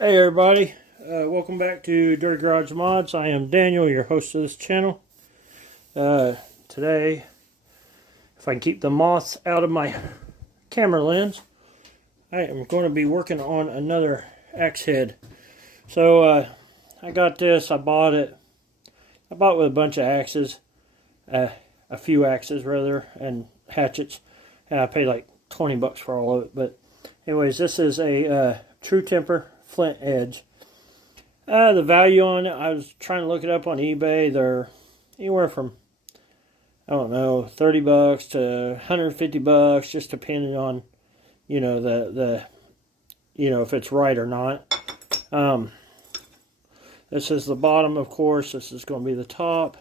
Hey everybody, welcome back to Dirty Garage Mods. I am Daniel, your host of this channel. Today, if I can keep the moths out of my camera lens, I am going to be working on another axe head. So I got this, I bought it with a bunch of axes, a few axes rather, and hatchets, and I paid like 20 bucks for all of it. But anyways, this is a True Temper flint edge. The value on it, I was trying to look it up on eBay. They're anywhere from, I don't know, 30 bucks to 150 bucks, just depending on, the if it's right or not. This is the bottom, of course. This is going to be the top.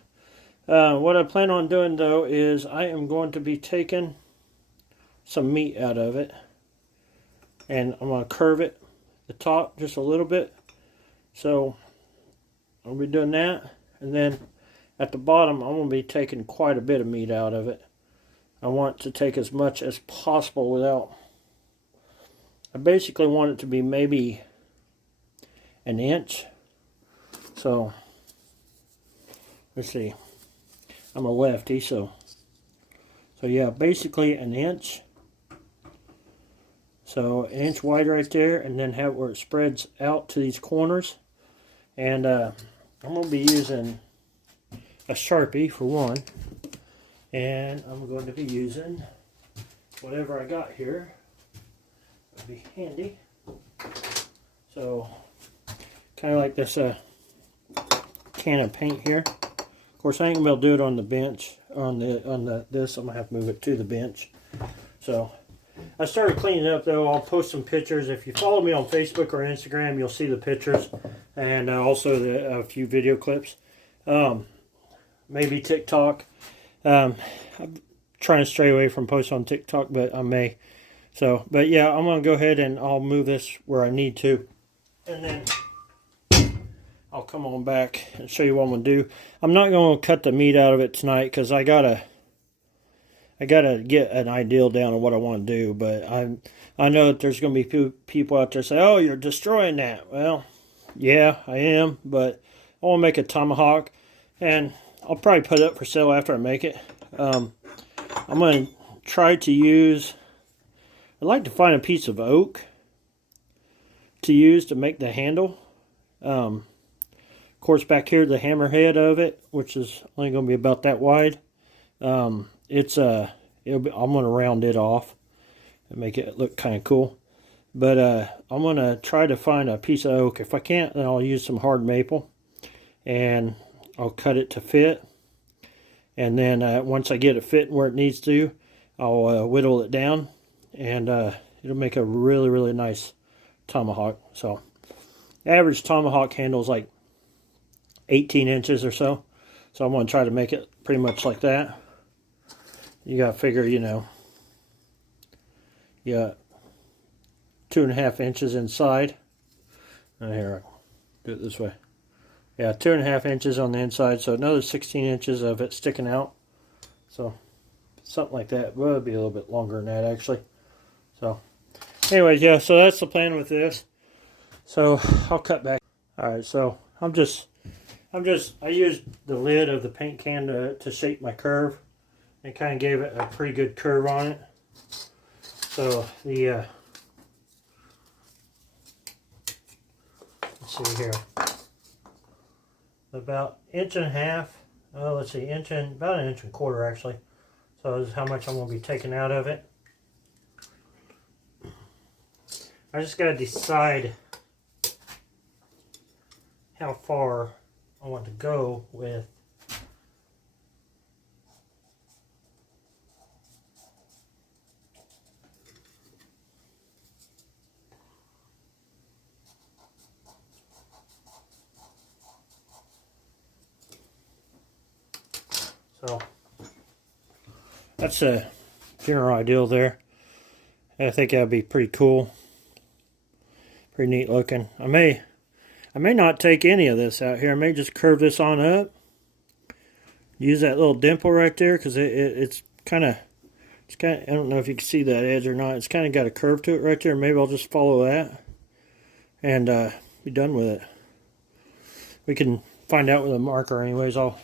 What I plan on doing, though, is I am going to be taking some meat out of it, and I'm going to curve it, the top, just a little bit. So I'll be doing that, and then at the bottom I'm going to be taking quite a bit of meat out of it. I want to take as much as possible without, I basically want it to be maybe an inch. So let's see, I'm a lefty, so yeah, basically an inch. So an inch wide right there, and then have it where it spreads out to these corners. And I'm going to be using a Sharpie for one, and I'm going to be using whatever I got here. It'll be handy. So kind of like this can of paint here. Of course, I ain't gonna be able to do it on the bench. On this, I'm gonna have to move it to the bench. So I started cleaning up, though. I'll post some pictures. If you follow me on Facebook or Instagram, you'll see the pictures, and also a few video clips. Maybe TikTok. I'm trying to stray away from posts on TikTok, but I may. So, but yeah, I'm going to go ahead and I'll move this where I need to, and then I'll come on back and show you what I'm going to do. I'm not going to cut the meat out of it tonight because I gotta get an ideal down on what I want to do. But I know that there's going to be people out there say, "Oh, you're destroying that." Well, yeah, I am, but I want to make a tomahawk, and I'll probably put it up for sale after I make it. I'm going to try to use, I'd like to find a piece of oak to use to make the handle. Of course, back here, the hammerhead of it, which is only going to be about that wide. I'm going to round it off and make it look kind of cool. But I'm going to try to find a piece of oak. If I can't, then I'll use some hard maple, and I'll cut it to fit. And then once I get it fitting where it needs to, I'll whittle it down, and it'll make a really, really nice tomahawk. So average tomahawk handle is like 18 inches or so. So I'm going to try to make it pretty much like that. You got to figure, you got 2.5 inches inside. Here, I'll do it this way. Yeah, 2.5 inches on the inside, so another 16 inches of it sticking out. So something like that. Well, it'll be a little bit longer than that, actually. So anyways, yeah, so that's the plan with this. So I'll cut back. All right, so I used the lid of the paint can to shape my curve, and kind of gave it a pretty good curve on it. So the let's see here, about 1.5 inches. Let's see, about 1.25 inches actually. So this is how much I'm going to be taking out of it. I just got to decide how far I want to go with so that's a general ideal there. I think that'd be pretty cool, pretty neat looking. I may not take any of this out here. I may just curve this on up, use that little dimple right there, because it's kind of, I don't know if you can see that edge or not. It's kind of got a curve to it right there. Maybe I'll just follow that and be done with it. We can find out with a marker anyways. I'll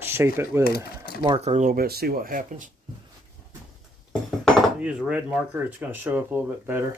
shape it with a marker a little bit, see what happens. If I use a red marker, it's going to show up a little bit better.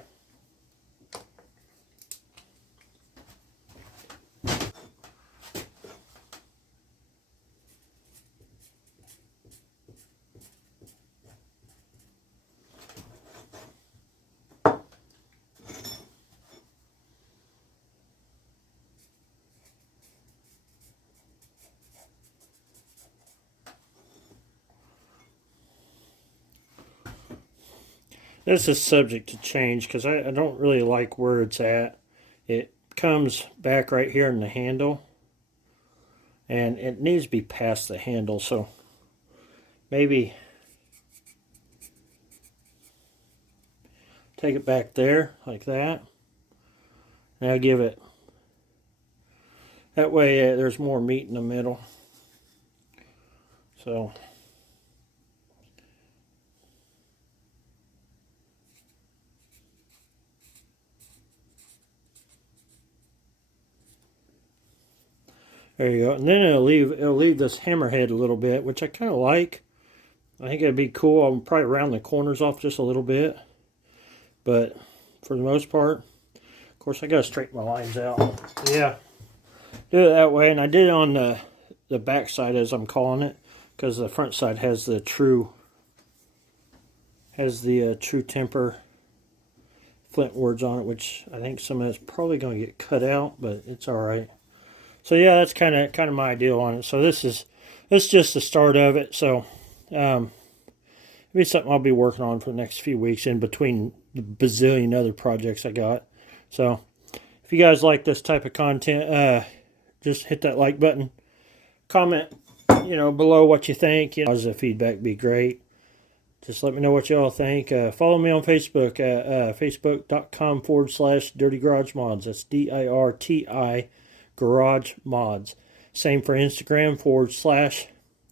This is subject to change because I don't really like where it's at. It comes back right here in the handle, and it needs to be past the handle, so maybe take it back there like that. Now give it, that way there's more meat in the middle. So there you go. And then it'll leave this hammerhead a little bit, which I kind of like. I think it'd be cool. I'll probably round the corners off just a little bit. But for the most part, of course, I got to straighten my lines out. Yeah, do it that way. And I did it on the back side, as I'm calling it, because the front side has the true temper flint words on it, which I think some of that's probably going to get cut out, but it's all right. So yeah, that's kind of my deal on it. So this is just the start of it. So it'll be something I'll be working on for the next few weeks in between the bazillion other projects I got. So if you guys like this type of content, just hit that like button, comment, below what you think. Positive feedback would be great. Just let me know what y'all think. Follow me on Facebook at facebook.com/Dirty Garage Mods. That's DIRTI Garage Mods. Same for Instagram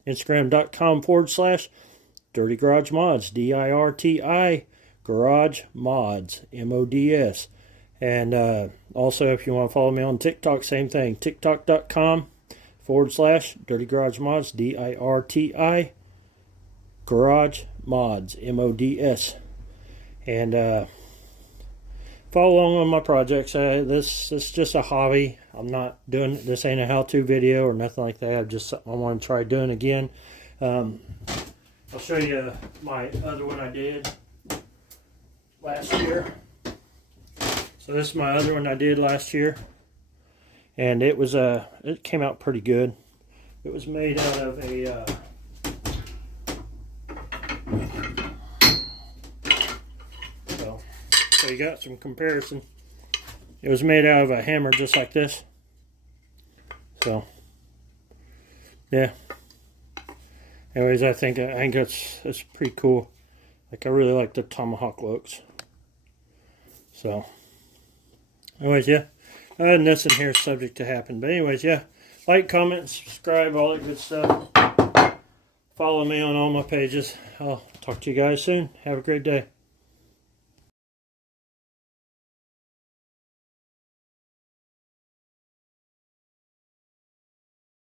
Instagram.com/Dirty Garage Mods. DIRTI Garage Mods. MODS. And also, if you want to follow me on TikTok, same thing. TikTok.com/Dirty Garage Mods. DIRTI Garage Mods. MODS. And follow along on my projects. This is just a hobby. I'm not doing, this ain't a how-to video or nothing like that. Just something I want to try doing again. I'll show you my other one I did last year. So this is my other one I did last year, and it was it came out pretty good. It was made out of a so you got some comparison. It was made out of a hammer just like this. So yeah. Anyways, I think that's pretty cool. Like, I really like the Tomahawk looks. So anyways, yeah. Other than this in here is subject to happen. But anyways, yeah. Like, comment, subscribe, all that good stuff. Follow me on all my pages. I'll talk to you guys soon. Have a great day.